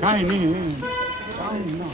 Cái này nó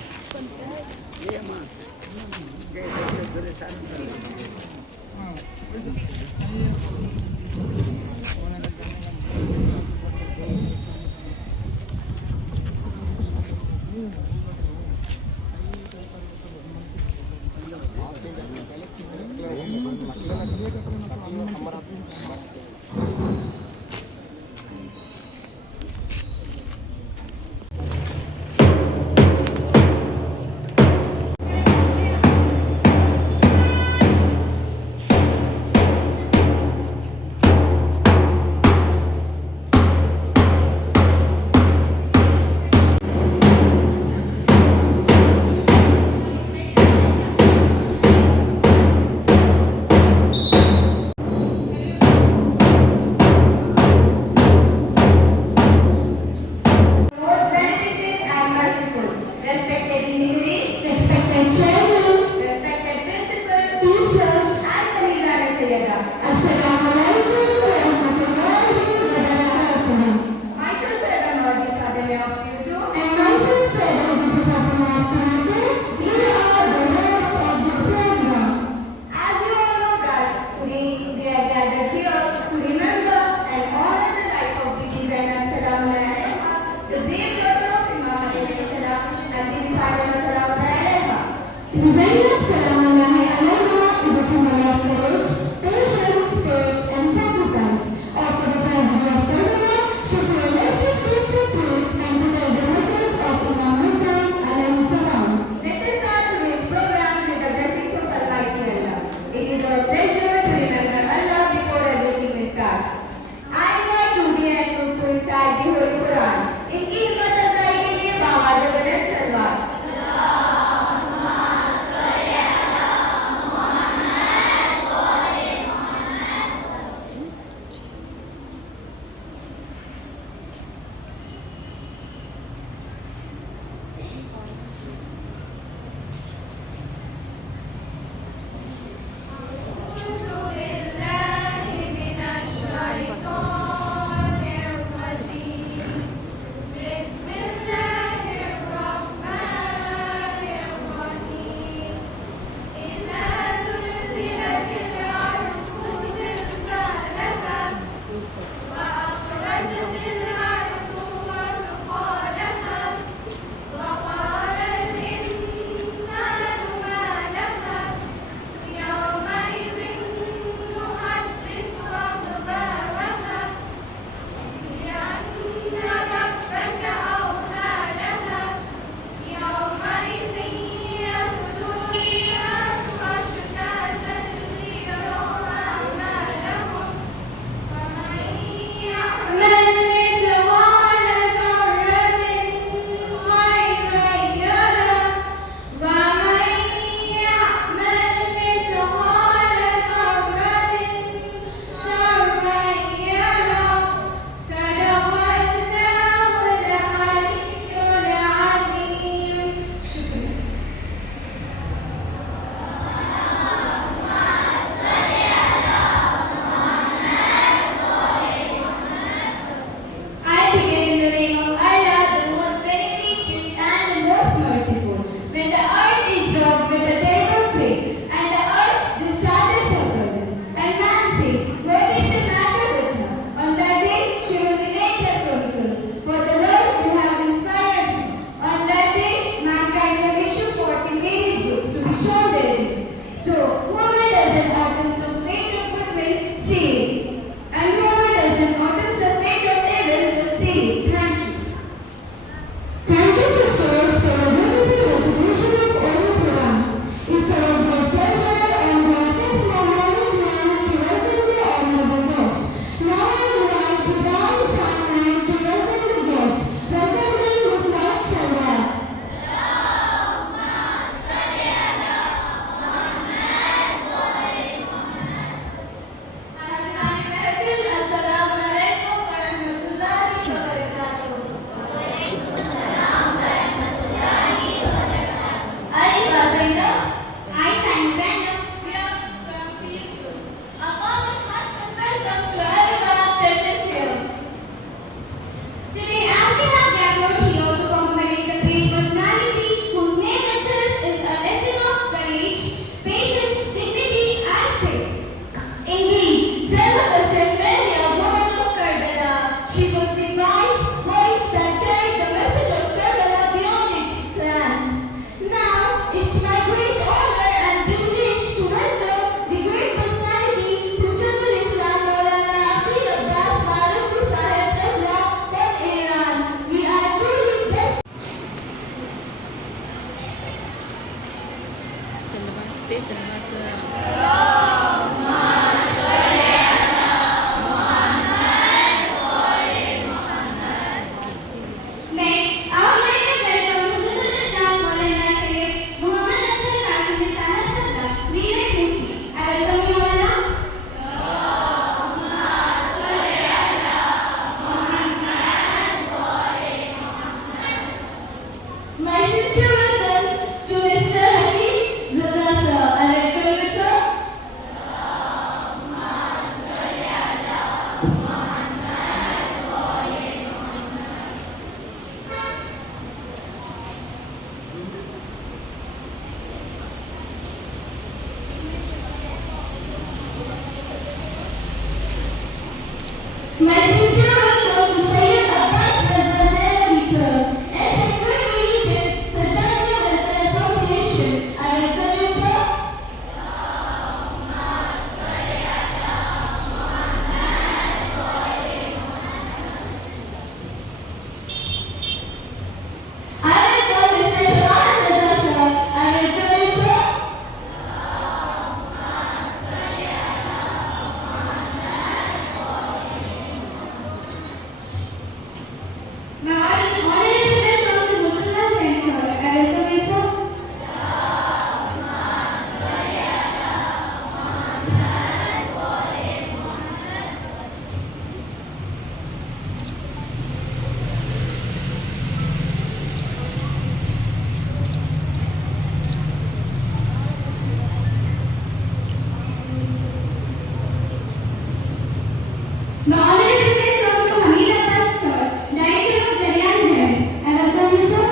The honorable welcome to Hamid Abbas sir, Director of Zaryan Gems. I welcome you, sir.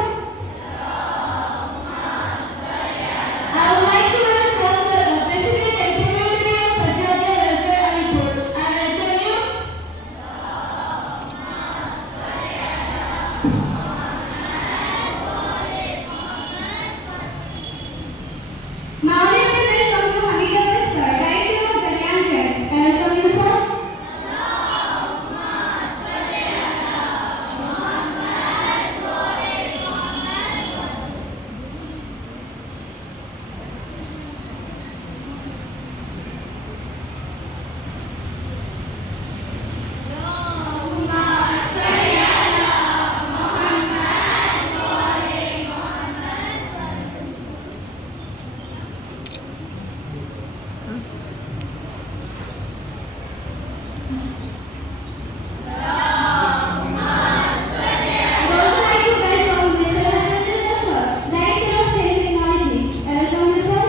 I would like to welcome sir, the President and Secretary of Sajjada Welfare Alipur. I welcome you. My honorable welcome to Hamid Abbas sir, Director of Zaryan Gems. I welcome you, sir. I would also like to welcome Mr. Hassan Reza sir, Director of Sharing Technologies. I welcome you, sir.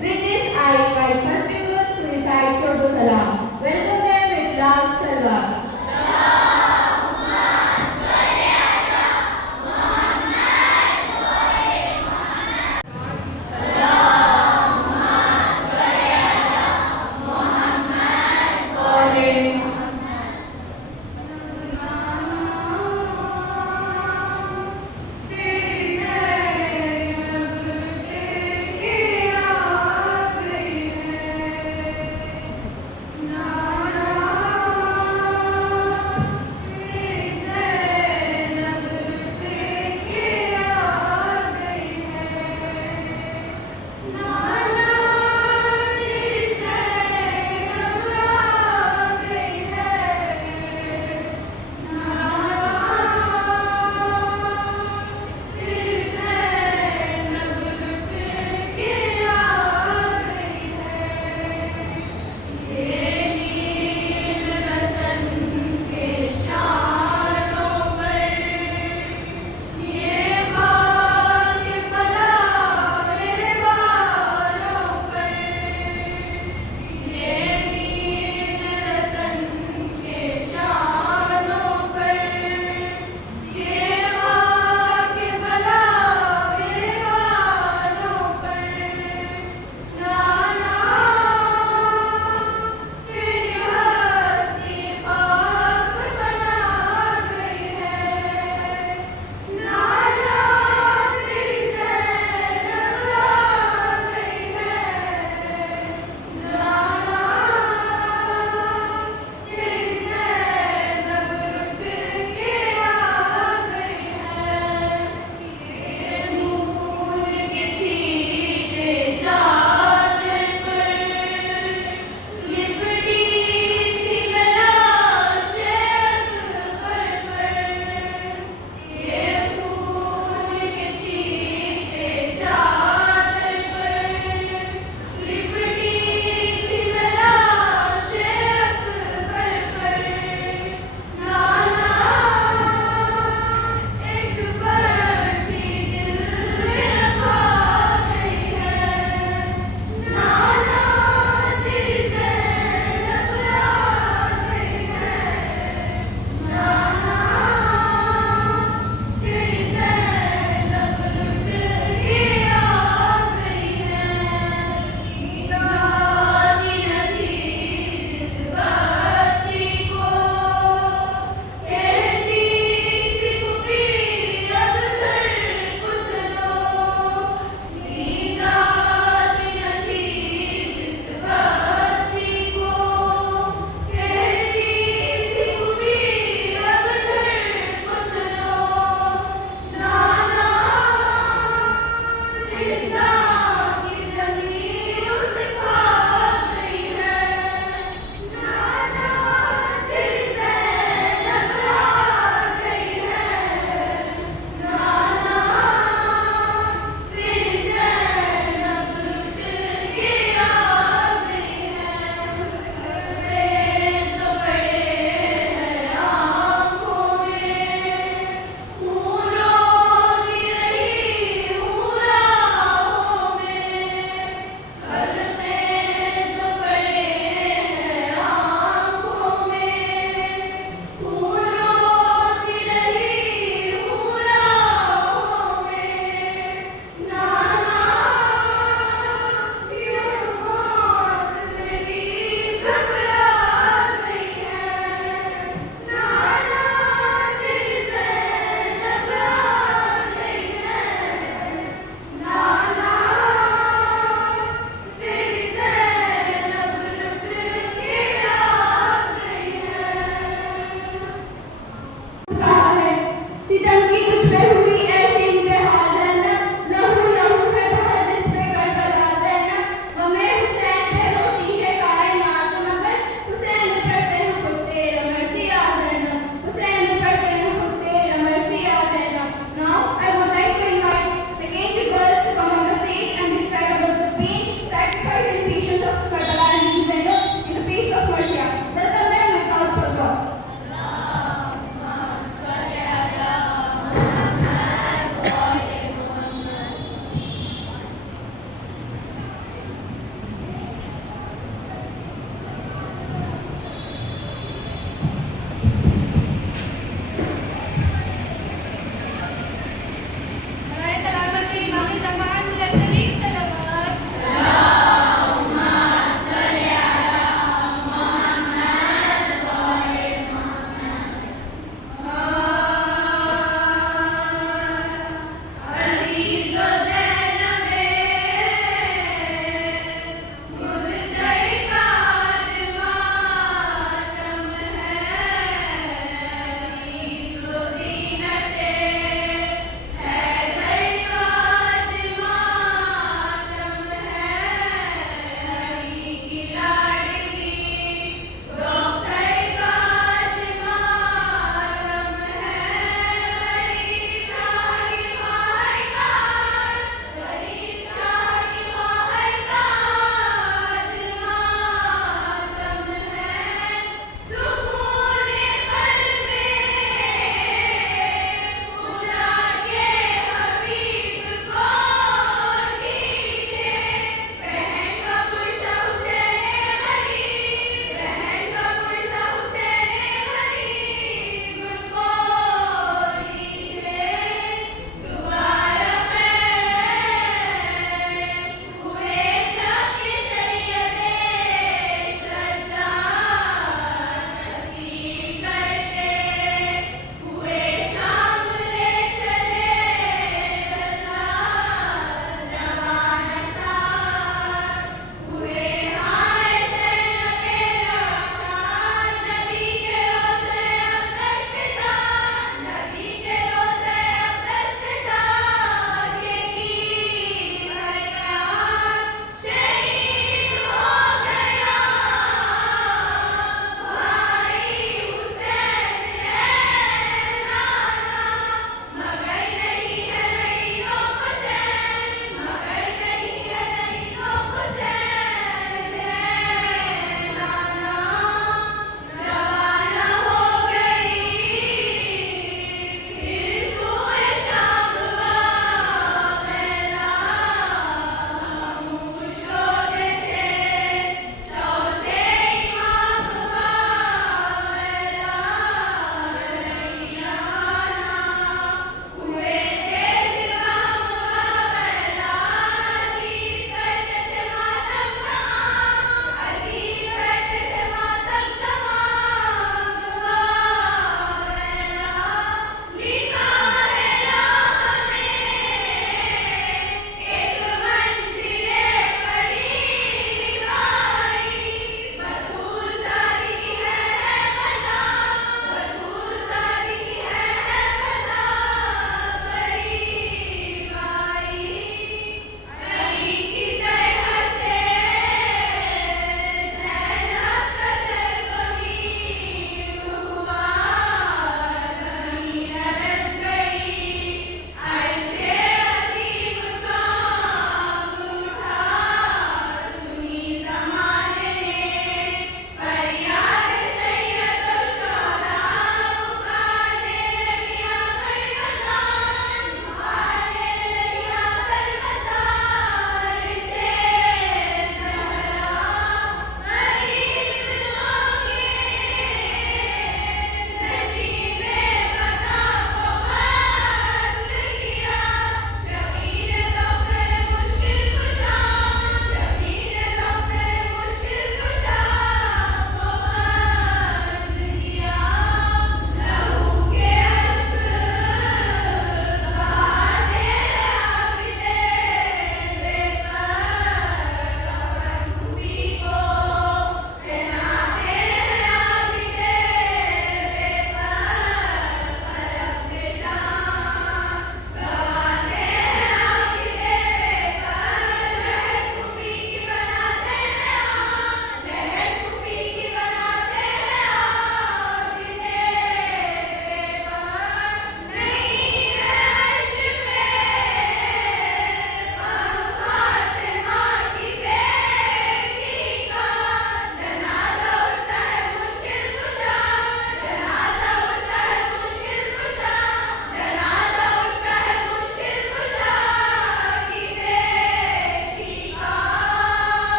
With this I invite first viewers to recite Surah Salam. Welcome them with loud salawat.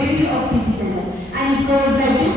beauty of Bibi Zainab. And it goes like this.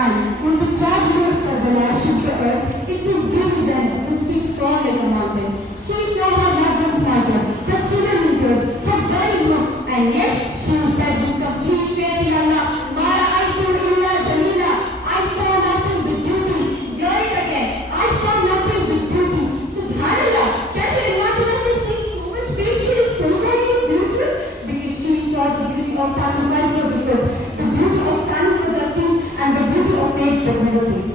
And when the tragedy of Karbala shook the earth, it was Bibi Zainab who stood strong like a mountain. She saw her loved ones martyred, her children in tears, her very home, and yet she said with complete faith in Allah, "Ma ra'aytu illa jamila." I saw nothing but beauty. Hear it again. I saw nothing but beauty. Subhanallah, can you imagine us seeing so much faith? She is so very beautiful because she saw the beauty of sacrifice for the good, the beauty of standing for justice, and the beauty of faith that never breaks.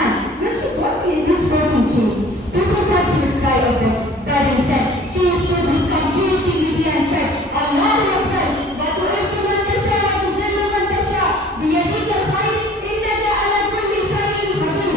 And when she got places for teaching, people touched the sky of them, and said, she stood with complete dignity and said, Allahu Akbar, wa tu'izzu man tasha wa tuzillu man tasha, biyadika al-khayr, innaka ala kulli shay'in qadir.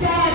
4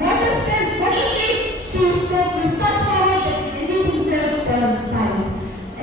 What a strength, what a faith! She spoke with such power that Nabi himself turned silent.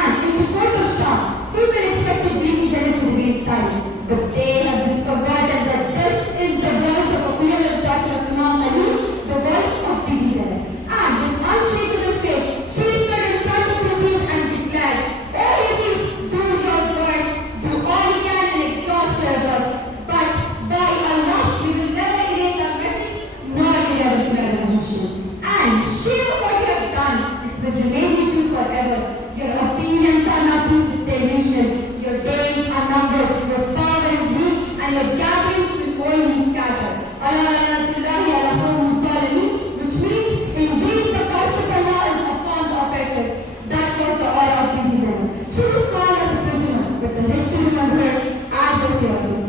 And in the court of Sham, people expected Bibi Zainab to remain silent, but they have just forgotten that this is the voice of a fearless daughter of Imam Ali, the voice of Bibi Zainab. And with unshakable faith, she stood in front of Yazid and declared, "Oh Yazid, do your worst, do all you can and exhaust your words. But by Allah, we will never erase our message, nor will ever deny our mission. And share what you have done, it will remain with you forever. Your opinions are nothing with their mission. Your days are numbered, your power is weak, and your gatherings will only scatter. Allah la'natullahi ala qawmin zalimin," which means indeed the curse of Allah is upon the oppressors. That was the order of Bibi Zainab. She was called as a prisoner, but the history remembered her as a fearless.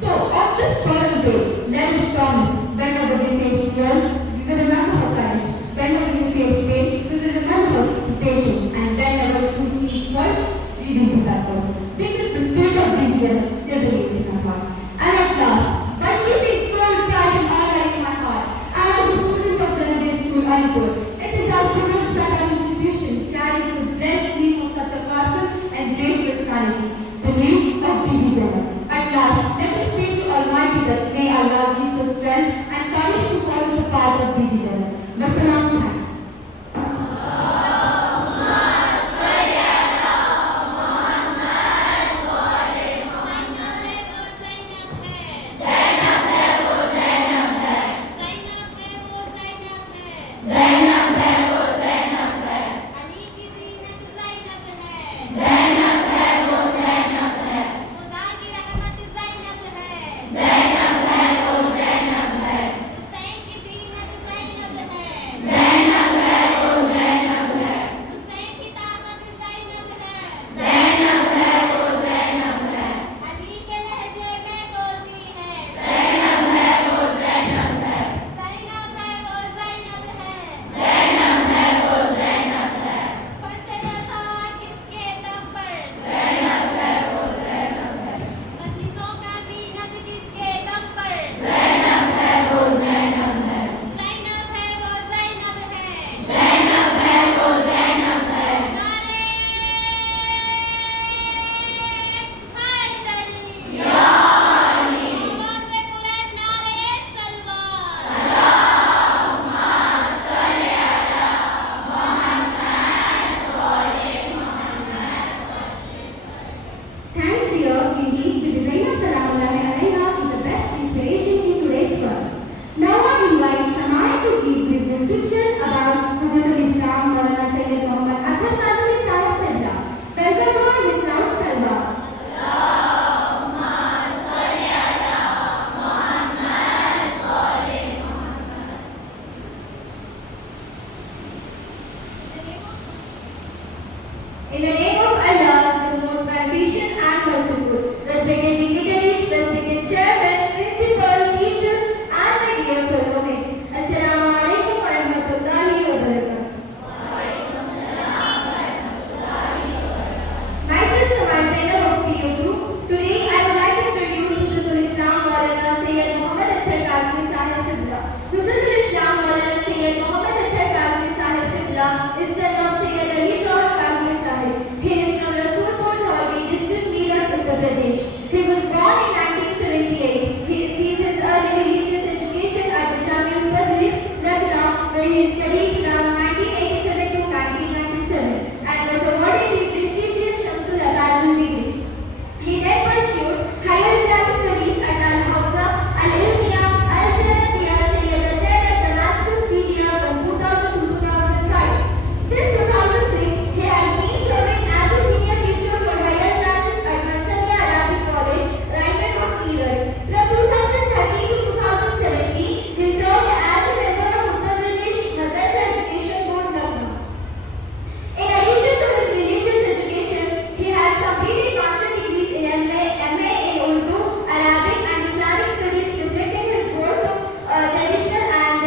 So on this solemn day, let us promise, whenever we face fear, we will remember her courage. Whenever we face pain, we will remember her patience. And whenever truth needs voice, we will be that voice. Because the spirit of Bibi Zainab still remains in our heart. And at last, by keeping full pride and honor in my heart, and as a student of Zanabia School, Alipur, it is our privilege that our institution carries the blessed name of such a powerful and great personality, the name of Bibi Zainab. At last, born in 1978. He received his early religious education at the Jamia Public, Lucknow, where he studied from 1987 to 1997 and was awarded the prestigious Shamsul Al-Azhar degree. He then pursued higher Islamic studies at Al-Hawza, Al-Ilmiya, Al-Zahra, Sayyida Zainab, Damascus, Syria from 2000 to 2005. Since 2006, he has been serving as a senior teacher for higher classes at Mansaniya Arabic College, Raimat on Meerut. From 2013 to 2017, he served as a member of Uttar Pradesh Madrasa Education Board, Lucknow. In addition to his religious education, he has completed master degrees in MA in Urdu, Arabic and Islamic studies, reflecting his both traditional and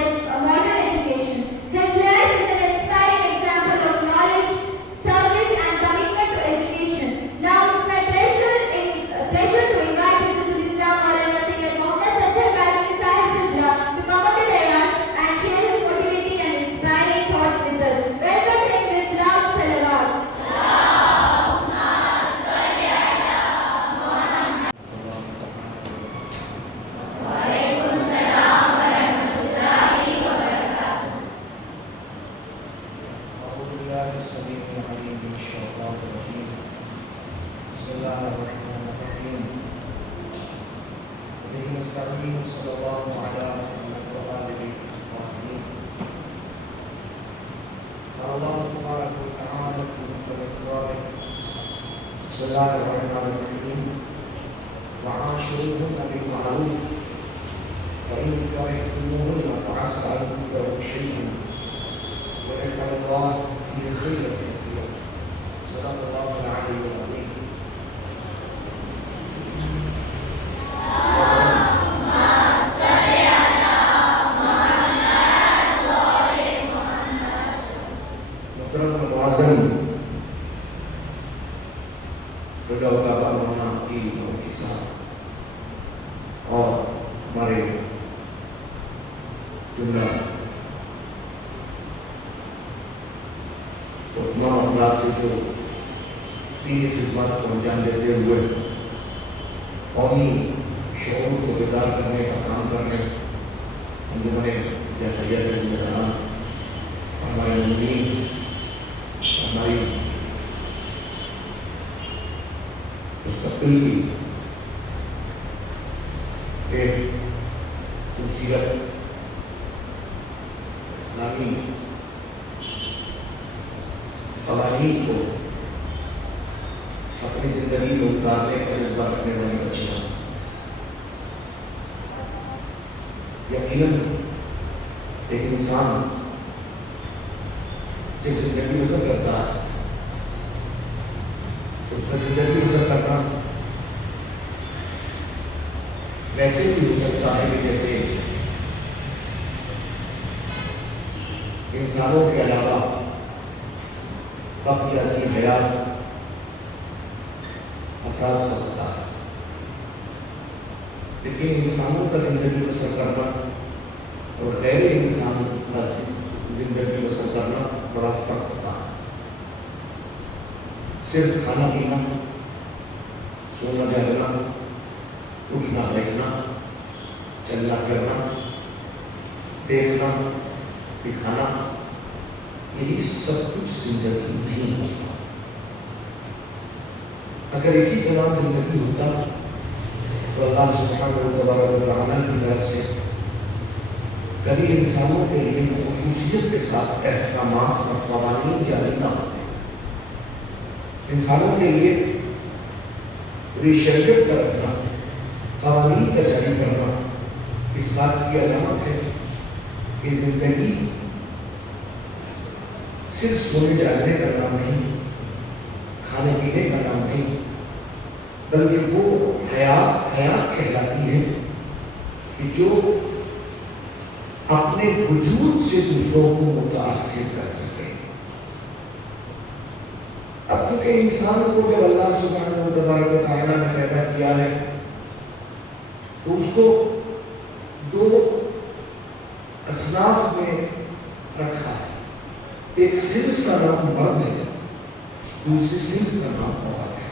modern education. His life is an inspiring example of knowledge, service and commitment to education. Now it's my pleasure to invite Hizbul Islam Maulana Sayyid Muhammad Tahir Qazi Sahib Qibla to come on the dais and share his motivating and inspiring thoughts with us. Welcome him with loud salawat. أعوذ بالله السميع العليم من الشيطان الرجيم. بسم الله الرحمن الرحيم. وبه نستعين صلى الله على محمد وآله الطاهرين. قال الله تبارك وتعالى في محكم إقراره. بسم الله الرحمن الرحيم. وعاشروهن بالمعروف فإن كرهتموهن فعسى أن تكرهوا شيئا ويجعل الله فيه خيرا كثيرا. صدق الله العلي العظيم. محترم معظم مولانا کی مفتی صاحب اور ہمارے جملہ اور تمام افراد کو جو دینی خدمات کو انجام دیتے ہوئے قومی شعور کو بیدار کرنے کا کام کرنے انجمن جعفریہ کے ذمہ داران اور ہمارے مومنین ہماری مستقبل کی ایک خوبصورت اسلامی قوانین کو اپنی زندگی میں اتارنے کا جذبہ رکھنے والے بچیاں یقیناً ایک انسان جب زندگی بسر کرتا ہے اس کا زندگی بسر کرنا ویسے بھی ہو سکتا ہے کہ جیسے انسانوں کے علاوہ باقی عظیم حیات افراد کا ہوتا ہے، لیکن انسانوں کا زندگی بسر کرنا اور غیر انسان کا زندگی بسر کرنا بڑا فرق ہوتا ہے۔ صرف کھانا پینا، سونا جاگنا، اٹھنا بیٹھنا، چلنا پھرنا، دیکھنا دکھانا، یہی سب کچھ زندگی نہیں ہوتا۔ اگر اسی طرح زندگی ہوتا تو اللہ سبحانہ و تعالیٰ کی طرف سے کبھی انسانوں کے لیے خصوصیت کے ساتھ احکامات اور قوانین جاری نہ ہوتے۔ انسانوں کے لیے پوری شریعت کا رکھنا، قوانین کا جاری کرنا اس بات کی علامت ہے کہ زندگی صرف سونے جاگنے کا نام نہیں، کھانے پینے کا نام نہیں، بلکہ وہ حیات کہلاتی ہے کہ جو اپنے وجود سے دوسروں کو متاثر کر سکے۔ اب چونکہ انسان کو جب اللہ سبحانہ و تعالیٰ نے پیدا کیا ہے تو اس کو دو اصناف میں رکھا ہے، ایک صنف کا نام مرد ہے، دوسری صنف کا نام عورت ہے۔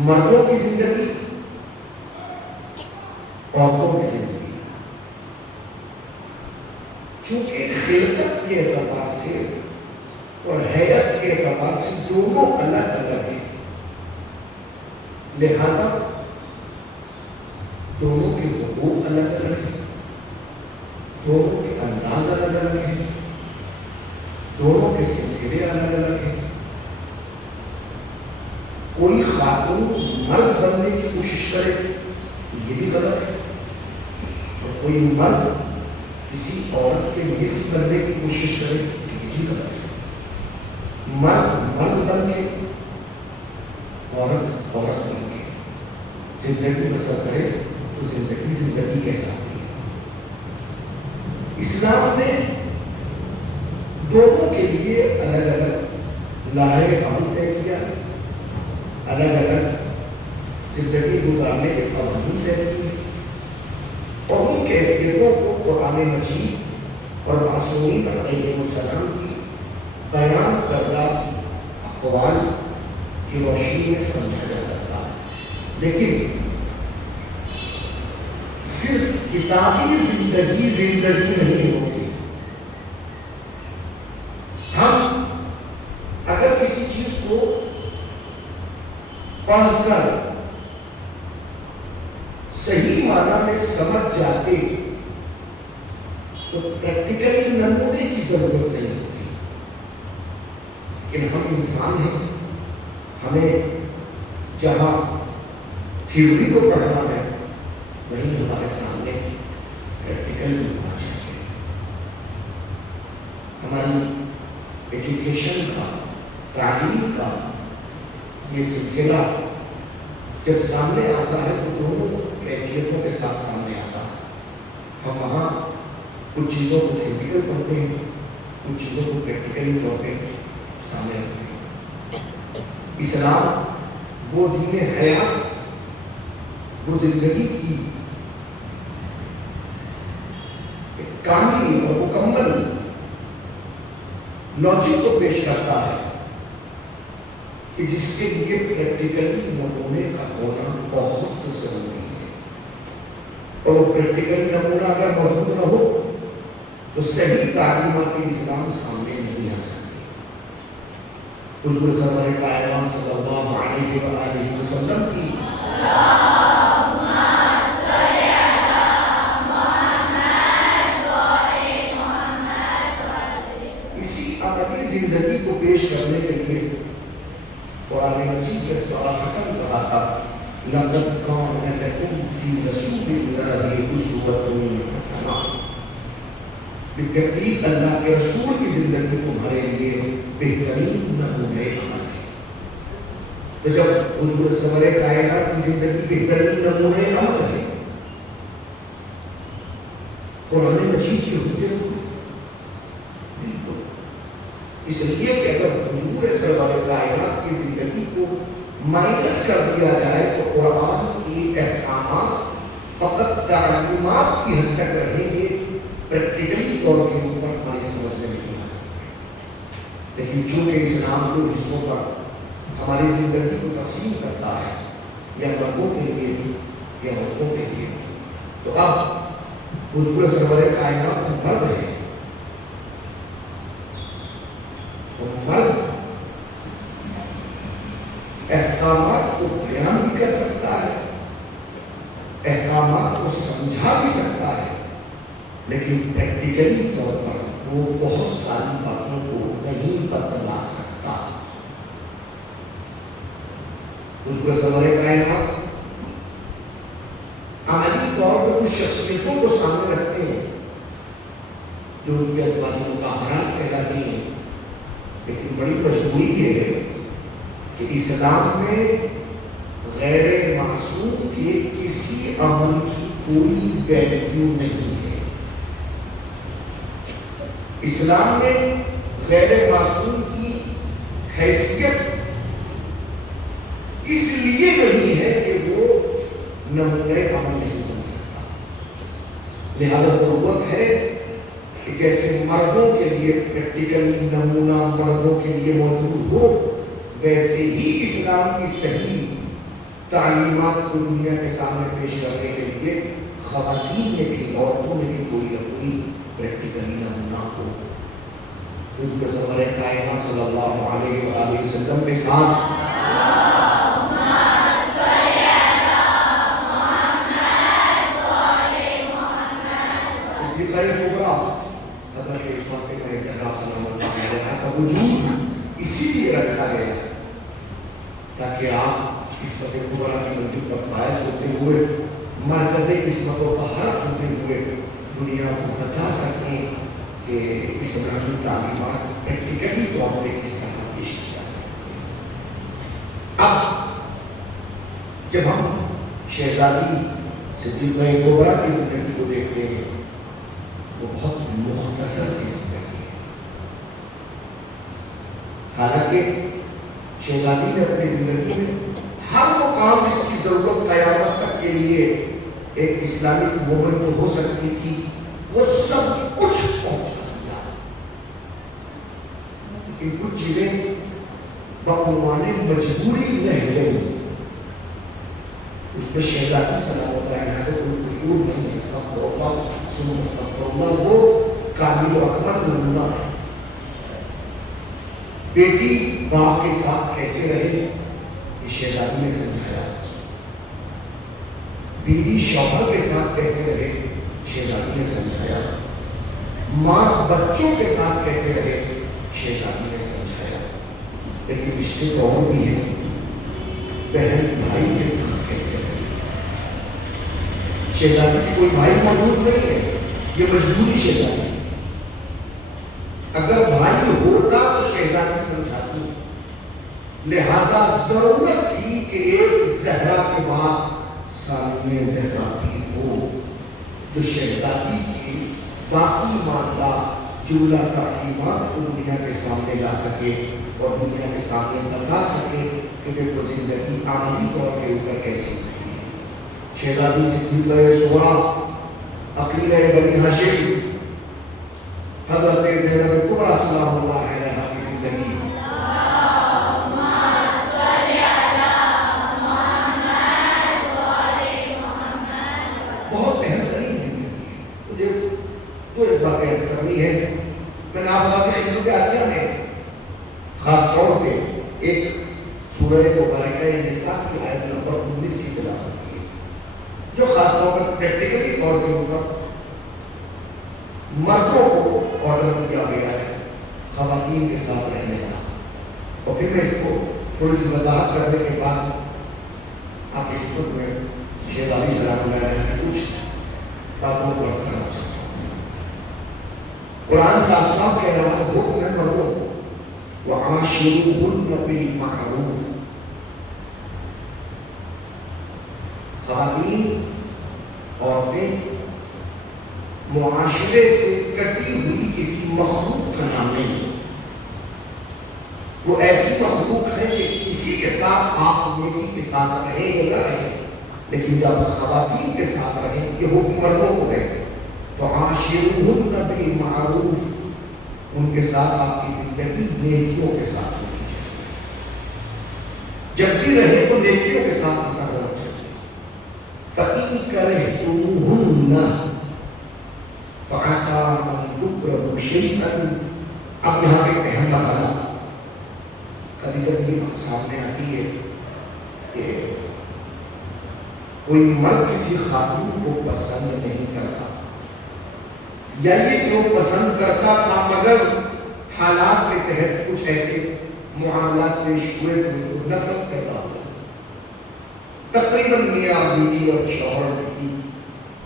مردوں کی زندگی، عورتوں کی زندگی، چونکہ خلقت کے اعتبار سے اور حیرت کے اعتبار سے دونوں الگ الگ ہیں، لہذا دونوں کے حقوق الگ الگ ہیں، دونوں کے انداز الگ الگ ہیں، دونوں کے سلسلے الگ الگ ہیں۔ کوئی خاتون مرد بننے کی کوشش کرے یہ بھی غلط ہے، اور کوئی مرد کسی عورت کے مثل بننے کی کوشش کرے یہ بھی غلط ہے۔ مرد بن کے، عورت بن کے زندگی بسر کرے تو زندگی کہلاتی ہے۔ اسلام نے دونوں کے لیے الگ الگ لائحہ عمل طے کیا ہے، الگ الگ زندگی گزارنے کے قوانین طے کیے ہیں، اور ان کیفیتوں کو قرآن مجید اور معصومین علیہ السلام کی بیان کردہ اقوال کی روشنی میں سمجھا جا سکتا ہے۔ لیکن صرف کتابی زندگی نہیں ہوتی۔ ہم اگر کسی چیز کو پڑھ کر صحیح معنی میں سمجھ جاتے تو پریکٹیکلی نمونے کی ضرورت نہیں ہوتی، لیکن ہم انسان ہیں، ہمیں جہاں تھیوری کو پڑھنا ہے وہیں ہمارے سامنے پریکٹیکل بھی ہونا چاہیے۔ ہماری ایجوکیشن کا، تعلیم کا یہ سلسلہ جب سامنے آتا ہے تو دونوں کیفیتوں کے ساتھ سامنے آتا ہے۔ ہم وہاں کچھ چیزوں کو تھیوریکل پڑھتے ہیں، کچھ چیزوں کو پریکٹیکلی طور پہ سامنے رکھتے ہیں۔ اسلام وہ دین حیات، وہ زندگی کی ایک کامل اور مکمل لاجک کو پیش کرتا ہے کہ جس کے لیے پریکٹیکلی نمونے کا ہونا بہت ضروری ہے، اور پریکٹیکلی نمونہ اگر موجود نہ ہو تو صحیح تعلیمات اسلام سامنے نہیں آ سکتی۔ حضور سرور کائنات صلی اللہ علیہ وآلہ وسلم کی اسی عملی زندگی کو پیش کرنے کے لیے قرآن مجید کے صراحتاً کہا تھا لَقَدْ كَانَ لَكُمْ فِي رَسُولِ اللَّهِ أُسْوَةٌ حَسَنَةٌ، بالتحقیق اللہ کے رسول کی زندگی تمہارے لیے بہترین نمونے عمل ہے۔ تو جب حضور سرور کائنات کی زندگی بہترین نمونے عمل ہے، قرآن مجید کے ہوتے ہوئے بالکل، اس لیے کہ اگر حضور سرور کائنات کی زندگی کو مائنس کر دیا جائے تو قرآن کی احکامات فقط تعلیمات کی حد تک رہیں گے، پریکٹیکلی طور کے اوپر ہماری سمجھ میں نہیں آ سکتے۔ لیکن چونکہ اسلام کو حصوں پر ہماری زندگی کو تقسیم کرتا ہے، یا مردوں کے لیے یا عورتوں کے لیے، تو اب حضور سرور کائنات مرد ہے، اور مرد احکامات کو بیان بھی کر سکتا ہے، احکامات کو سمجھا بھی سکتا ہے، لیکن پریکٹیکلی طور پر وہ بہت ساری باتوں کو نہیں بتلا سکتا۔ حضور سرور کائنات عملی طور پر کچھ شخصیتوں کو سامنے رکھتے ہیں جو ان کی ازواج مطہرات کہلاتی ہیں، لیکن بڑی مجبوری یہ ہے کہ اسلام میں غیر معصوم کے کسی عمل کی کوئی ویلیو نہیں ہے۔ اسلام میں غیر معصوم کی حیثیت اس لیے نہیں ہے کہ وہ نمونے عمل نہیں بن سکتا، لہذا ضرورت ہے کہ جیسے مردوں کے لیے پریکٹیکلی نمونہ مردوں کے لیے موجود ہو، ویسے ہی اسلام کی صحیح تعلیمات کو دنیا کے سامنے پیش کرنے کے لیے خواتین نے بھی، عورتوں نے بھی کوئی نہ کوئی پریکٹیکلی نمونہ ہو. حضور سرور کائنات صلی اللہ علیہ وآلہ وسلم کے ساتھ صدیقہ کبریٰ حضرت فاطمہ زہرا سلام اللہ علیہا کا وجود اسی لیے رکھا گیا تاکہ آپ عصمت کبریٰ کی منزل پر فائز ہوتے ہوئے مرکز عصمت و طہارت ہوتے ہوئے دنیا کو بتا سکیں کہ اسلامی تعلیمات پریکٹیکلی طور پہ کس طرح پیش کی جا سکتی ہیں. اب جب ہم شہزادی صدیقہ کبریٰ کی زندگی کو دیکھتے ہیں وہ بہت مختصر سی زندگی ہے. حالانکہ شہزادی نے اپنی زندگی میں ہر وہ کام جس کی ضرورت قیامت تک کے لیے ایک اسلامک وومن کو ہو سکتی تھی وہ سب کچھ پہنچا دیا. لیکن کچھ چیزیں بعنوان مجبوری رہ گئی. اس میں شہزادی سلامت علیہا کو کوئی قصور نہیں. استغفر اللہ ثم استغفر اللہ، وہ کامل و اکمل نمونہ ہے. بیٹی باپ کے ساتھ کیسے رہے یہ شہزادی نے سمجھایا. بیوی شوہر کے ساتھ کیسے رہے شہزادی نے سمجھایا. ماں بچوں کے ساتھ کیسے رہے شہزادی نے سمجھایا. لیکن رشتے تو اور بھی ہیں. بہن بھائی کے ساتھ کیسے رہے. شہزادی کی کوئی بھائی موجود نہیں ہے، یہ مجبوری شہزادی. اگر بھائی ہوتا تو شہزادی سمجھاتی. لہذا ضرورت تھی کہ ایک زہرا کے بعد ثانیہ زہرا بھی ہو جو شہزادی کی باقی ماندہ جملہ تعلیمات کو دنیا کے سامنے لا سکے اور دنیا کے سامنے بتا سکے کہ وہ زندگی عملی طور کے اوپر کیسی ہوئی ہے. شہزادی صدیقہ صغریٰ عقیلہ بنی ہاشم حضرت زینب کبریٰ سلام اللہ علیہا کی زندگی بہت بہترین زندگی ہے. مجھے دو ایک بات عرض کرنی ہے. میں نے آپ کی خدمت عالیہ میں خاص طور پہ ایک سورہ مبارکہ نساء کی آیت نمبر 19 کی تلاوت کی ہے جو خاص طور پر پریکٹیکلی طور کے اوپر مردوں کو آرڈر کیا گیا ہے خواتین کے ساتھ رہنے کا. اور پھر میں اس کو تھوڑی سی وضاحت کرنے کے بعد آپ کی خدمت میں شہزادی سلام اللہ علیہا کی کچھ باتوں کو عرض کرنا چاہتا ہوں. قرآن صاف صاف کہہ رہا ہے حکم ہے مردوں کو وَعَاشِرُوهُنَّ بِالْمَعْرُوفِ. خواتین عورتیں معاشرے سے کٹی ہوئی کسی مخلوق کا نام نہیں. وہ ایسی مخلوق ہے کہ کسی کے ساتھ آپ نیکی کے ساتھ رہیں یا نہ رہیں، لیکن جب خواتین کے ساتھ رہیں یہ حکم مردوں کو ہے تو عاشرُوهُنَّ بِالْمَعْرُوفِ. ان کے ساتھ آپ کی زندگی نیکیوں کے ساتھ ہونی چاہیے. جب بھی رہے تو نیکیوں کے ساتھ گزارنا چاہیے. فَإِن كَرِهْتُمُوهُنَّ فَعَسَىٰ أَن تُكْرَهُوا شَيْئًا. اب یہاں پہ اہم مرحلہ کبھی کبھی یہ بات سامنے آتی ہے کہ کوئی مرد کسی خاتون کو پسند نہیں کرتا یا یہ کہ وہ پسند کرتا تھا مگر حالات کے تحت کچھ ایسے معاملات پیش ہوئے کہ اس کو نفرت پیدا ہوا. تقریباً میاں بیوی اور شوہر بیوی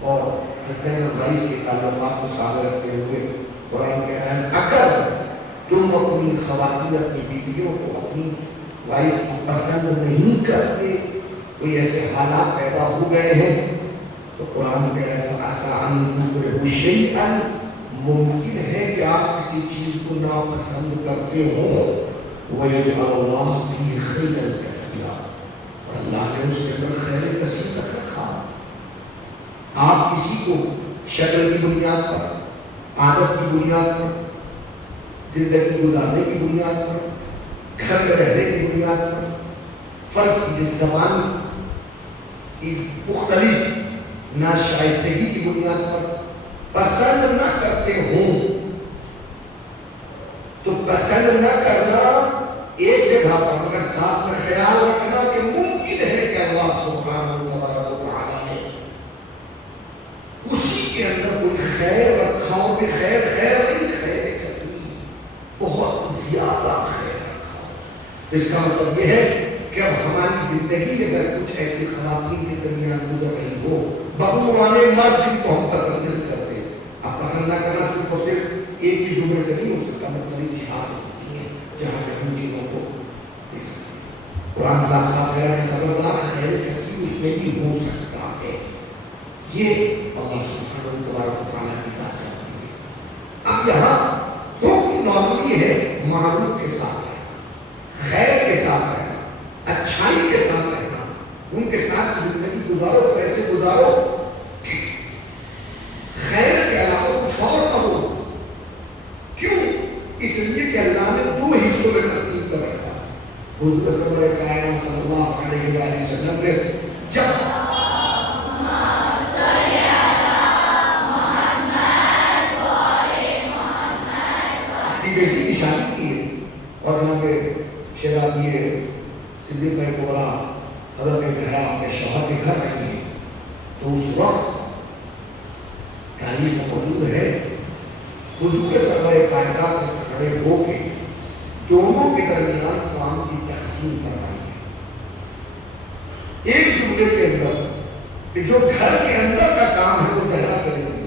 اور ہسبینڈ اور وائف کے تعلقات کو سامنے رکھتے ہوئے قرآن کہہ رہا ہے اگر تم اپنی خواتین اپنی بیویوں کو اپنی وائف کو پسند نہیں کرتے، کوئی ایسے حالات پیدا ہو گئے ہیں تو قرآن کہہ رہا ہے فَعَسَىٰ أَن تُكْرَهُوا شَيْئًا. ممکن ہے کہ آپ کسی چیز کو ناپسند کرتے ہو وَيَجْعَلَ اللَّهُ فِيهِ خَيْرًا كَثِيرًا. اور اللہ نے اس کے اندر خیر کثیر کر رکھا. آپ کسی کو شکل کی بنیاد پر، عادت کی بنیاد پر، زندگی گزارنے کی بنیاد پر، گھر میں رہنے کی بنیاد پر، فرض کی جس زبان کی مختلف ناشائستگی کی بنیاد پر پسند نہ کرتے ہوں تو پسند نہ کرنا ایک جگہ پر، مگر ساتھ میں خیال رکھنا کہ ممکن ہے کہ اللہ سبحانہ و تعالیٰ نے اسی کے اندر کوئی خیر رکھا ہو، کہ خیر نہیں، خیر کثیر، بہت زیادہ خیر رکھا ہو۔ اس کا مطلب یہ ہے کہ اب ہماری زندگی اگر کچھ ایسی خواتین کے درمیان گزر رہی ہو، بہوانے مرد جن کو ہم پسند نہیں کرتے، اب پسند نہ کرنا صرف اور صرف ایک ہی زمرے سے نہیں ہو سکتا، مختلف جہاد ہو سکتی ہیں جہاں پہ ہم چیزوں کو دے سکتے۔ قرآن صاحب خبردار خیر کثیر اس میں بھی ہو سکتا ہے، یہ اللہ سبحانہ و تعالیٰ کی ذات چاہتی ہے۔ اب یہاں حکم نارملی ہے معروف کے ساتھ رہنا، خیر کے ساتھ رہنا، اچھائی کے ساتھ رہنا، ان کے ساتھ زندگی گزارو، پیسے گزارو، خیر کے علاوہ کچھ اور نہ ہو۔ کیوں؟ اس لیے کہ اللہ نے دو حصوں میں تقسیم کر رکھا ہے۔ حضور سرور کائنات صلی اللہ علیہ وآلہ وسلم نے جب اپنی بیٹی کی شادی کی ہے اور وہاں پہ شہزادی صدیقہ کبریٰ حضرت زہرا اپنے شوہر کے گھر رہی ہے، تو اس وقت تاریخ میں موجود ہے حضور سرور کائنات نے کھڑے ہو کے دونوں کے درمیان کام کی تقسیم کروائی ہے، ایک جملے کے اندر کہ جو گھر کے اندر کا کام ہے وہ زہرا کرے گی،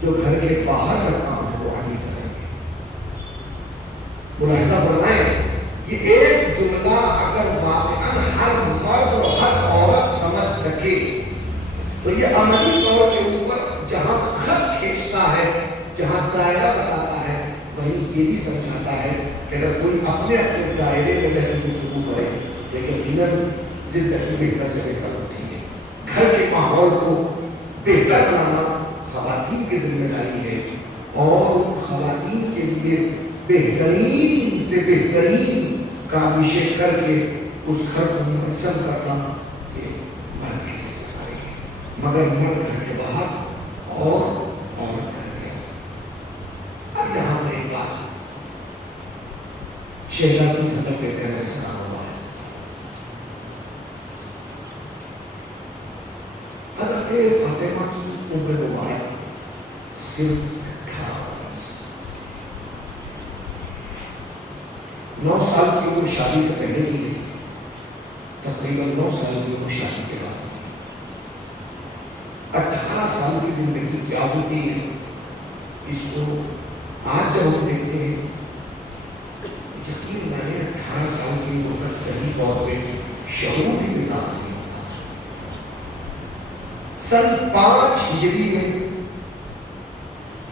جو گھر کے باہر کا کام ہے وہ علی کرے گی۔ ملاحظہ فرمائیں، یہ ایک جملہ اگر واقعاً ہر مرد اور ہر عورت سمجھ سکے تو یہ عملی طور کے اوپر جہاں خط کھینچتا ہے، جہاں دائرہ بتاتا ہے، وہیں یہ بھی سمجھاتا ہے کہ اگر کوئی اپنے دائرے میں لہر گفتگو کرے لیکن یقیناً زندگی بہتر سے بہتر ہوتی ہے۔ گھر کے ماحول کو بہتر بنانا خواتین کی ذمہ داری ہے، اور ان خواتین کے لیے بہترین سے بہترین کاوشیں کر کے اس گھر کو منظم کرنا یہ مرد کی ذمہ داری ہے، مگر مرد گھر کے باہر اور عورت گھر کے اندر۔ اب یہاں پر ایک بات، شہزادی حضرت زینب علیہ السلام حضرت فاطمہ کی عمر مبارک صرف 18 برس، 9 سال کی عمر شادی سے پہلے کی ہے، تقریباً 9 سال کی عمر شادی کے بعد، 18 سال کی زندگی کیا ہوتی ہے اس کو آج جب ہم دیکھتے ہیں یقین مانے 18 سال کی عمر تک صحیح طور پہ شعور بھی پیدا نہیں ہوتا۔ سن 5 ہجری میں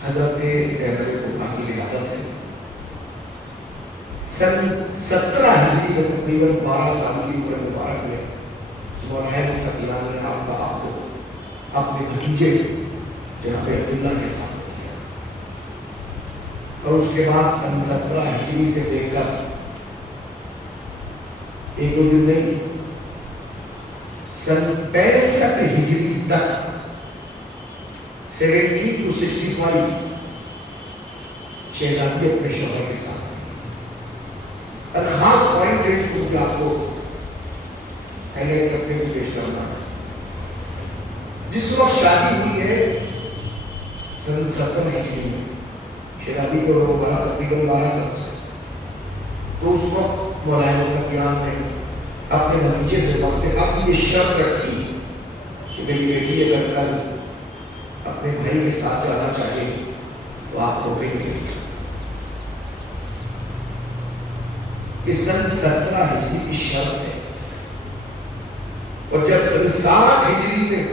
حضرت زینب کبریٰ کی ولادت ہے، سن 17 ہجری میں تقریباً 12 سال کی عمر مبارک میں مولانا متقیان نے آپ کا آپ کو اپنے بھتیجے جناب عبداللہ کے ساتھ کیا، اور اس کے بعد سن 17 ہجری سے لے کر ایک دو دن نہیں، سن 65 ہجری تک 70 to 65 شہزادی اپنے شوہر کے ساتھ۔ اور خاص پوائنٹ ہے جو کہ آپ کو ہائلائٹ کرتے ہوئے پیش کرنا ہے، جس وقت شادی ہوئی ہے سن 70 ہجری میں، شہزادی کے عمر تقریباً 12 برس، تو اس وقت مولانا متقیان نے اپنے بھتیجے سے وقت اب یہ شرط رکھی کہ میری بیٹی اگر کل اپنے بھائی کے ساتھ جانا چاہے تو آپ کو بھیجیں گے۔ اس سن 17 ہجری کی شرط ہے، اور جب سن 60 ہجری میں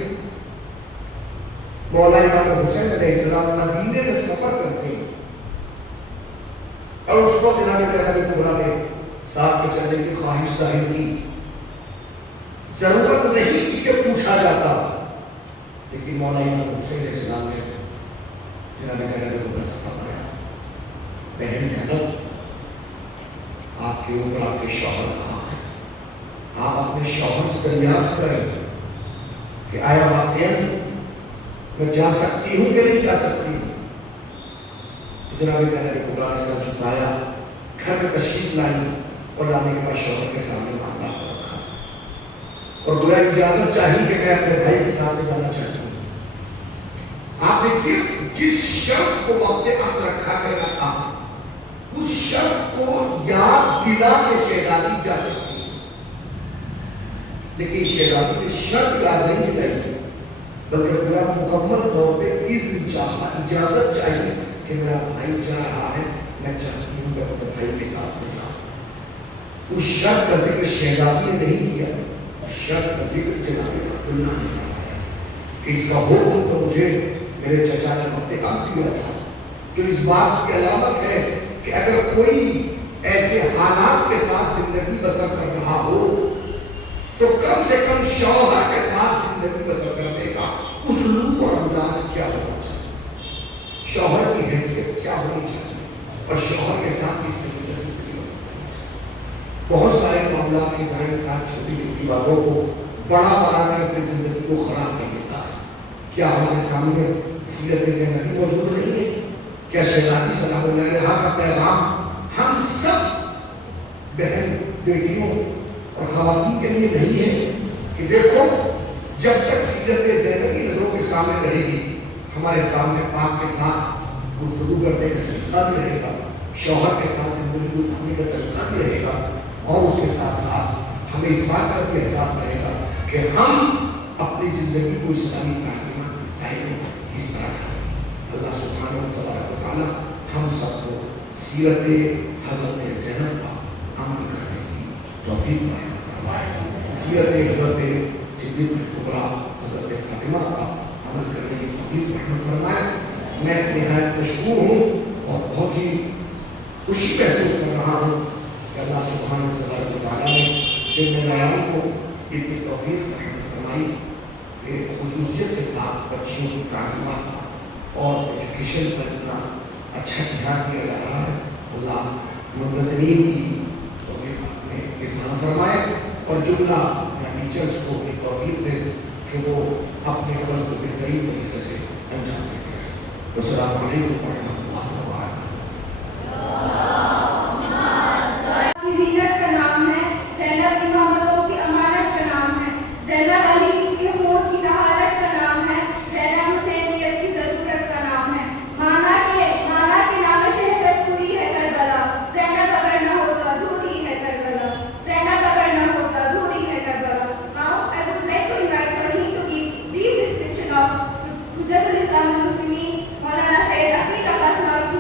مولانا امام حسین علیہ السلام مدینے سے سفر کرتے ہیں، اور اس وقت جناب زینب کبریٰ نے ساتھ میں چلنے کی خواہش ظاہر کی، ضرورت نہیں تھی کہ پوچھا جاتا، لیکن مولانا امام حسین علیہ السلام نے جناب زینب کبریٰ سے فرمایا، بہن زینب کے اوپر آپ کے شوہر کہاں ہیں، آپ اپنے شوہر سے دریافت کریں کہ آیا واقعہ میں جا سکتی ہوں کہ نہیں جا سکتی ہوں. جناب زینب کبریٰ نے سر جھکایا, گھر میں تشریف لائی اور لانے کے بعد شوہر کے سامنے معاملہ کو رکھا اور گویا اجازت چاہیے کہ میں اپنے بھائی کے ساتھ جانا چاہتی ہوں. آپ دیکھیے جس شرط کو وقت عقد رکھا گیا تھا اس شرط کو یاد دلا کے شہزادی جا سکتی ہے, لیکن شہزادی نے شرط یاد نہیں دلائی بلکہ گویا مکمل طور پہ اذن چاہا, اجازت چاہیے کہ میرا بھائی جا رہا ہے, میں چاہتی ہوں کہ اپنے بھائی کے ساتھ میں جاؤں. اس شرط کا ذکر شہزادی نے نہیں کیا, شرط کا ذکر جناب عبداللہ نے کیا کہ اس کا حکم تو مجھے میرے چچا نے وقت عقد دیا تھا, جو اس بات کی علامت ہے کہ اگر کوئی ایسے حالات کے ساتھ زندگی بسر کر رہا ہو تو کم سے کم شوہر کے ساتھ زندگی بسر کرنے کا اسلوب اور انداز کیا ہونا چاہیے, شوہر کی حیثیت کیا ہونی چاہیے اور شوہر کے ساتھ کس طریقے سے زندگی بسر کرنی چاہیے. بہت سارے معاملات ہیں جہاں انسان چھوٹی چھوٹی باتوں کو بڑا بنا کے اپنی زندگی کو خراب کر دیتا ہے. کیا ہمارے سامنے سیرت زینبی موجود نہیں ہے؟ کیا شہزادی سلام اللہ علیہا کا پیغام ہم سب بہن بیٹیوں اور خواتین کے لیے نہیں ہے کہ دیکھو جب تک سیرت زینبی نظروں کے سامنے رہے گی ہمارے سامنے پاک کے ساتھ گفتگو کرنے کا سلسلہ بھی رہے گا, شوہر کے ساتھ زندگی گزارنے کا طریقہ بھی رہے گا, اور اس کے ساتھ ساتھ ہمیں اس بات کا بھی احساس رہے گا کہ ہم اپنی زندگی کو اسلامی تعلیمات کی سائے میں کس طرح کریں. اللہ سبحانہ و تعالیٰ ہم سب کو سیرت حضرت زینب کا عمل کرنے کی توفیق عطا فرمائے, سیرت حضرت صدیقہ کبریٰ حضرت فاطمہ کا عمل کرنے کی توفیق رحمت فرمائے. میں نہایت مشکور ہوں اور بہت ہی خوشی محسوس کر رہا ہوں کہ اللہ سبحانہ و تعالیٰ نے ذمہ داروں کو اتنی توفیق رحمت فرمائی کہ خصوصیت کے ساتھ بچیوں کی تعلیمات اور ایجوکیشن پر اتنا اچھا دھیان دیا جا رہا ہے. اللہ منتظمین کی توفیق اپنے احسان فرمائے اور جملہ ٹیچرس کو اپنی توفیق دے کہ وہ اپنے عمل کو بہترین طریقے سے انجام دیں. السلام علیکم ورحمۃ اللہ وبرکاتہ. کی زینت کا نام ہے, زینب امامتوں کی امانت کا نام ہے, زینب علی کے خون کی طہارت کا نام ہے, زینب حسینیت کی ضرورت کا نام ہے. مانا کے نام شہادت پوری ہے کربلا, زینب اگر نہ ہوتا دھوری ہے کربلا, زینب اگر نہ ہوتا دھوری ہے Karbala. Now I would like to invite Farheen to give brief description of Hujjatul Islam al Muslimin, Maulana Sayyid Ahmed Abbas Marufi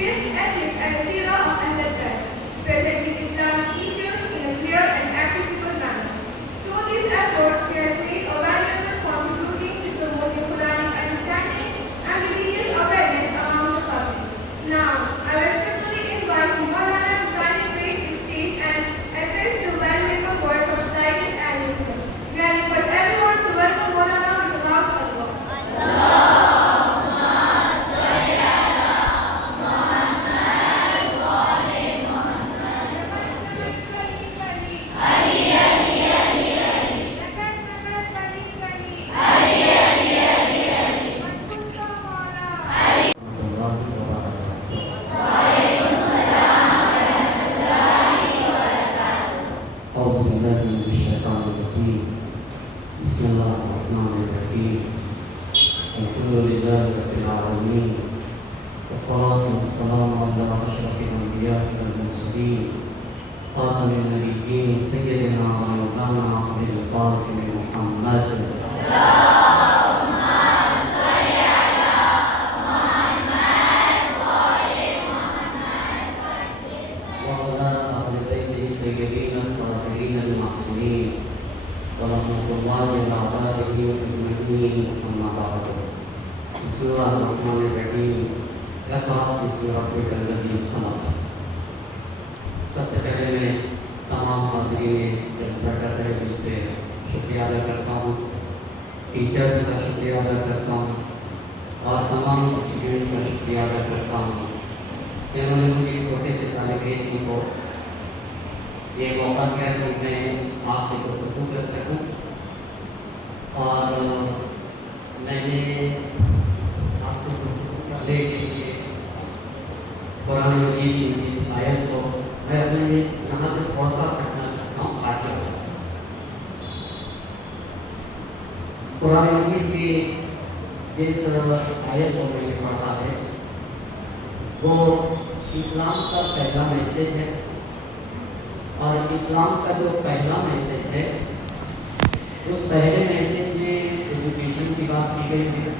fifth ethic and the seerah of Hazrat Jannah, presenting Islamic teachings in a clear and accessible manner. Through these efforts, he has made a valuable contributing to promoting Quranic understanding and religious awareness among the public. Now, I respectfully invite Maulana Ibrahim to grace the stage and address the well-welcome words of guidance and wisdom. May I request everyone to welcome Maulana with a loud salawat. أعوذ بالله من الشيطان الرجيم بسم الله الرحمن الرحيم الحمد لله رب العالمين والصلاة والسلام على أشرف الأنبياء والمرسلين خاتم النبيين سيدنا ومولانا أبي القاسم محمد وعلى أهل بيته الطيبين الطاهرين المعصومين ورحمة الله وبركاته أجمعين أما بعد بسم الله الرحمن الرحيم اقرأ باسم ربك الذي خلق. سب سے پہلے میں تمام حاضرین جلسہ کا تہہ دل سے شکریہ ادا کرتا ہوں، ٹیچرز کا شکریہ ادا کرتا ہوں اور تمام اسٹوڈنٹس کا شکریہ ادا کرتا ہوں کہ انہوں نے مجھے چھوٹے سے طالب علم کو یہ موقع دیا کہ میں آپ سے گفتگو کر سکوں. اور میں نے آپ سے گفتگو کرنے کے لیے قرآن مجید کی اس آیت کو میں اپنے یہاں سے تھوڑا سا پڑھنا چاہتا ہوں. آگے قرآن مجید کی جس آیت کو میں نے پڑھا ہے وہ اسلام کا پہلا میسج ہے، اور اسلام کا جو پہلا میسج ہے اس پہلے میسج میں ایجوکیشن کی بات کی گئی ہے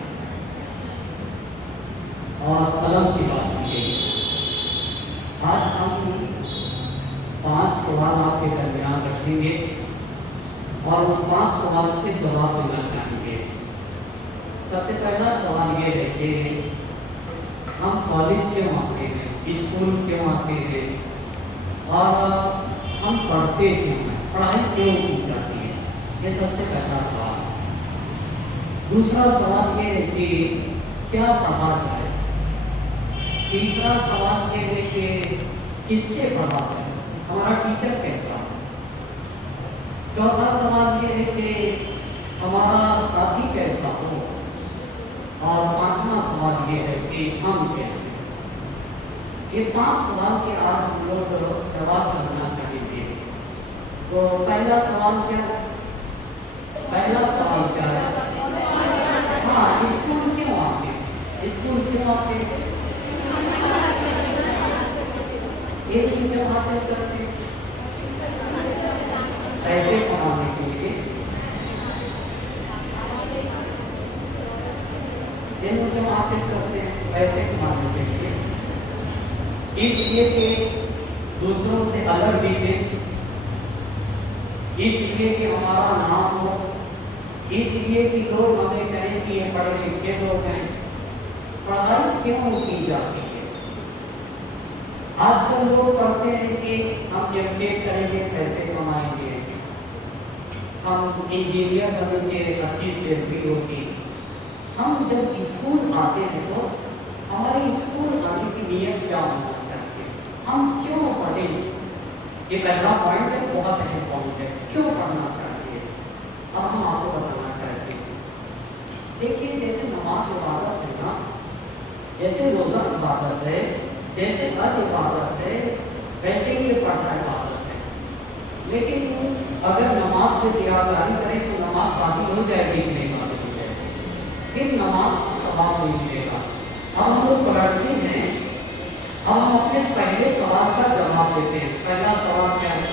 اور قلم کی بات کی گئی ہے. آج ہم 5 سوال آپ کے درمیان رکھیں گے اور وہ 5 سوال کے جواب دینا چاہیں گے. سب سے پہلا سوال یہ ہے کہ ہم کالج کیوں آتے ہیں، اسکول کیوں آتے ہیں اور ہم پڑھتے کیوں ہیں، پڑھائی کیوں کی جاتی ہے؟ یہ سب سے پہلا سوال. دوسرا سوال یہ ہے کہ کیا پڑھا جائے. تیسرا سوال یہ ہے کہ کس سے پڑھا جائے، ہمارا ٹیچر کیسا ہو. چوتھا سوال یہ ہے کہ ہمارا ساتھی کیسا ہو. اور پانچواں سوال یہ ہے کہ ہم کیسے. یہ 5 سوال کے آج ہم لوگ جواب کرنا چاہیں گے. تو پہلا سوال کیا ہے؟ پہلا سوال کیا ہے؟ ہاں، اسکول کیوں آتے ہیں؟ اسکول کیوں آتے ہیں؟ علم کیوں حاصل کرتے ہیں؟ پیسے کمانے کے لیے. علم کیوں حاصل کرتے ہیں؟ پیسے کمانے کے لیے. اس لیے کہ دوسروں سے الگ دکھیں، اس لیے کہ ہمارا نام ہو، اس لیے کہ لوگ ہمیں کہیں کہ یہ پڑھے لکھے لوگ ہیں. پڑھائی کیوں کی جاتی ہے؟ آج کل لوگ پڑھتے ہیں کہ ہم ایم بی اے کریں گے پیسے کمائیں گے، ہم انجینئر بنیں گے اچھی سیلری ہوگی. ہم جب اسکول آتے ہیں تو ہماری اسکول آنے کی نیت کیا ہونا چاہیے، ہم کیوں پڑھیں؟ یہ پہلا پوائنٹ ہے، بہت اہم پوائنٹ ہے. کیوں پڑھنا چاہیے؟ اب ہم آپ کو بتانا چاہتے ہیں. دیکھیے، جیسے نماز عبادت ہے نا، جیسے روزہ عبادت ہے، جیسے حج عبادت ہے، ویسے ہی یہ پڑھنا عبادت ہے. لیکن اگر نماز پہ تیاری کریں تو نماز باقی ہو جائے گی کہ نہیں باقی ہو جائے گی، پھر نماز ثواب نہیں ملے گا. اب ہم لوگ پڑھتے ہیں، اب ہم اپنے پہلے سوال کا جواب دیتے ہیں. پہلا سوال کیا ہے؟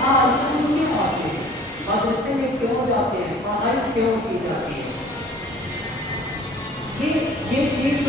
ہاں، اسکول کیوں آتے ہیں، مدرسے میں کیوں جاتے ہیں، پڑھائی کیوں کی جاتی ہے. یہ چیز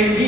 MD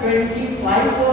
25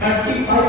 35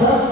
10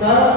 10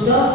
10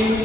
MD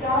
4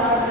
4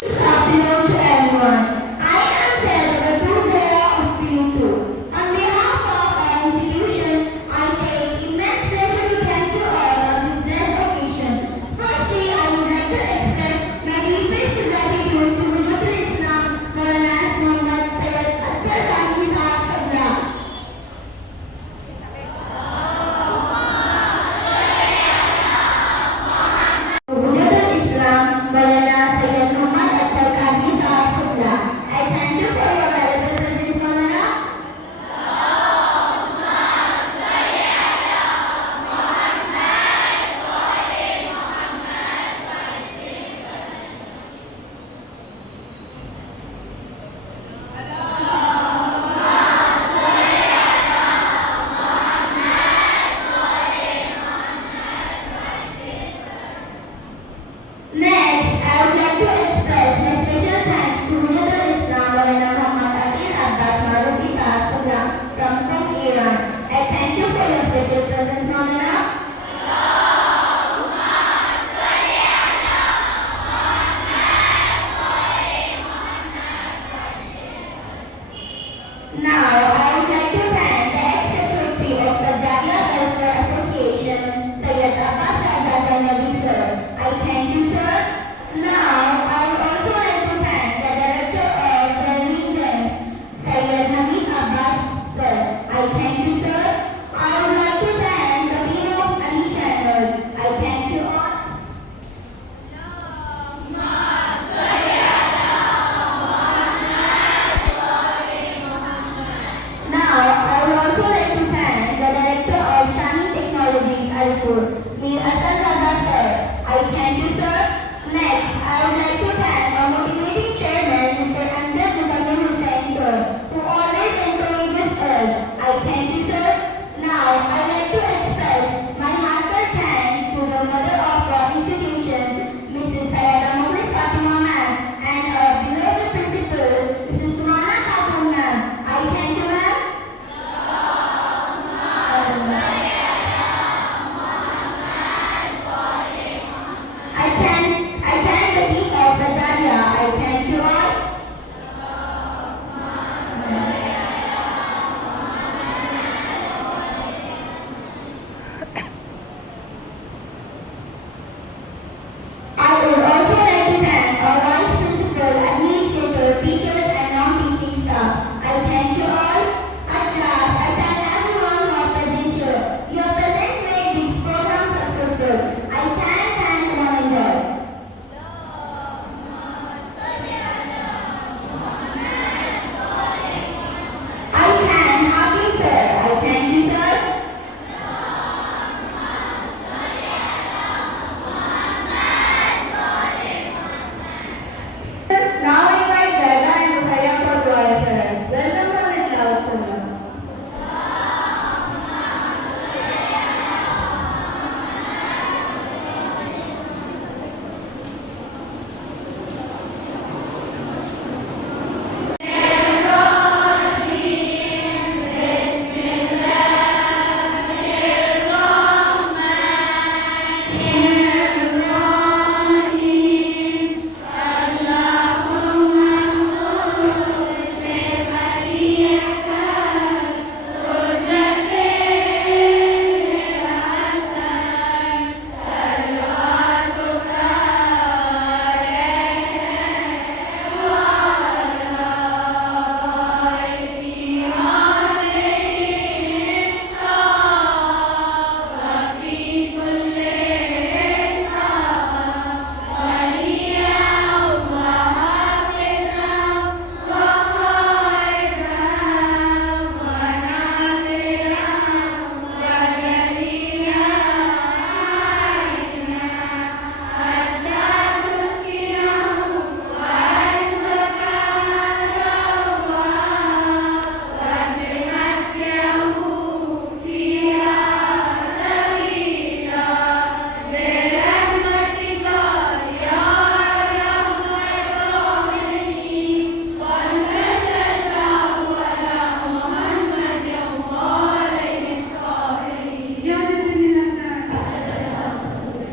Good afternoon to everyone. I am Sayyida Zahra of PU2. On behalf of our institution, I take immense pleasure to thank you all on this blessed occasion. Firstly, I would like to express my deepest gratitude to Wujudul Islam, Maulana Muhammad Sayyid Akhtar Khan Saab Qibla. Wujudul Islam, Maulana Sayyid Muhammad Akhtar Khan Saab Qibla. I thank you for your valuable presence, Maulana. Next, I would like to express my special thanks to Wujudul Islam Maulana Muhammad Adil Abbas Marufi Saab Qibla from Iran. I thank you for your special presence, Maulana. Now, I would like to thank the ex-secretary of Sajjadiya Welfare Association, Sayyid Abbas Sadat Al-Nabi sir. I thank you, sir. Now, I would also like to thank the director of Learning Gems, Sayyid Hamid Abbas sir. I thank you, sir. I would like to thank the team of Ali Channel. I thank you all. Now, I would also like to thank the director of Shani Technologies, Alipur, Mir Hasan Raza sir. I thank you, sir. Next, I would like to thank our motivating chairman, Mr. Amjad Muzammil Hussain sir, who always encourages us. I thank you, sir. Now, I like to express my heartfelt thanks to the mother of our institution, Mrs. Sayyida Mukhlis Fatima ma'am, and our beloved principal, Mrs. Sumana Khatun ma'am. I thank you, ma'am.